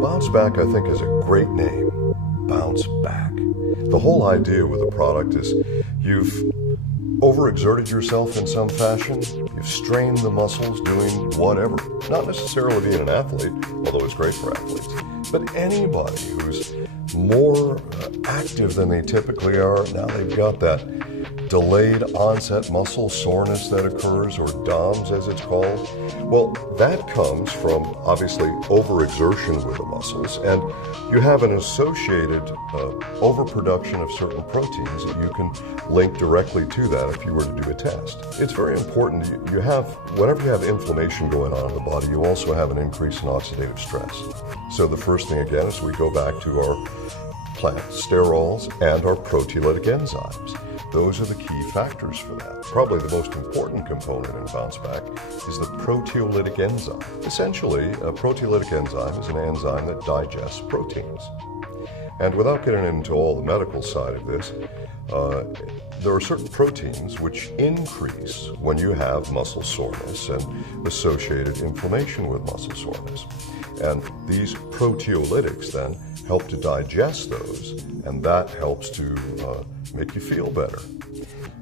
BounceBack, I think, is a great name. Bounce back. The whole idea with a product is you've overexerted yourself in some fashion. You've strained the muscles doing whatever. Not necessarily being an athlete, although it's great for athletes, but anybody who's more active than they typically are. Now they've got that delayed onset muscle soreness that occurs, or DOMS as it's called. Well, that comes from obviously overexertion with the muscles, and you have an associated overproduction of certain proteins that you can link directly to that if you were to do a test. It's very important. Whenever you have inflammation going on in the body, you also have an increase in oxidative stress. So the first thing again is we go back to our plant sterols and our proteolytic enzymes. Those are the key factors for that. Probably the most important component in BounceBack is the proteolytic enzyme. Essentially, a proteolytic enzyme is an enzyme that digests proteins. And without getting into all the medical side of this, there are certain proteins which increase when you have muscle soreness and associated inflammation with muscle soreness. And these proteolytics then help to digest those, and that helps to make you feel better.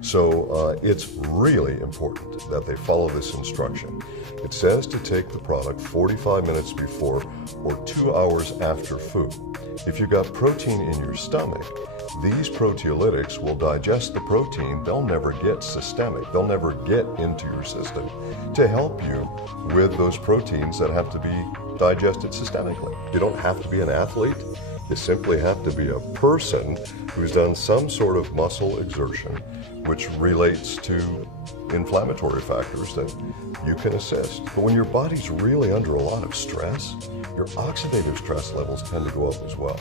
So it's really important that they follow this instruction. It says to take the product 45 minutes before or 2 hours after food. If you've got protein in your stomach, these proteolytics will digest the protein. They'll never get systemic. They'll never get into your system to help you with those proteins that have to be digested systemically. You don't have to be an athlete. You simply have to be a person who's done some sort of muscle exertion which relates to inflammatory factors that you can assist. But when your body's really under a lot of stress, your oxidative stress levels tend to go up as well.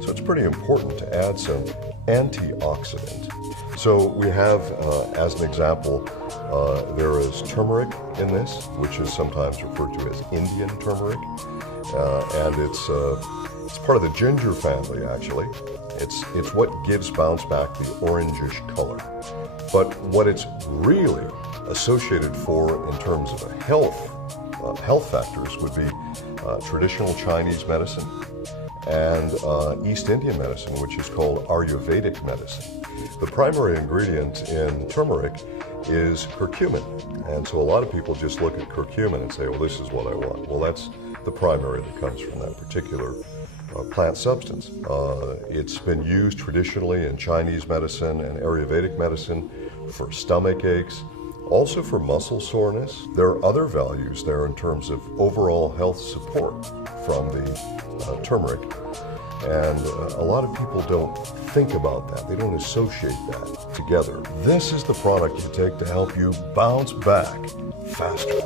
So it's pretty important to add some antioxidant. So we have, as an example, there is turmeric in this, which is sometimes referred to as Indian turmeric, and it's part of the ginger family, actually. It's what gives BounceBack the orangish color. But what it's really associated for in terms of health factors would be traditional Chinese medicine and East Indian medicine, which is called Ayurvedic medicine. The primary ingredient in turmeric is curcumin. And so a lot of people just look at curcumin and say, well, this is what I want. Well, that's the primary that comes from that particular plant substance. It's been used traditionally in Chinese medicine and Ayurvedic medicine for stomach aches, also for muscle soreness. There are other values there in terms of overall health support from the turmeric. And a lot of people don't think about that. They don't associate that together. This is the product you take to help you bounce back faster.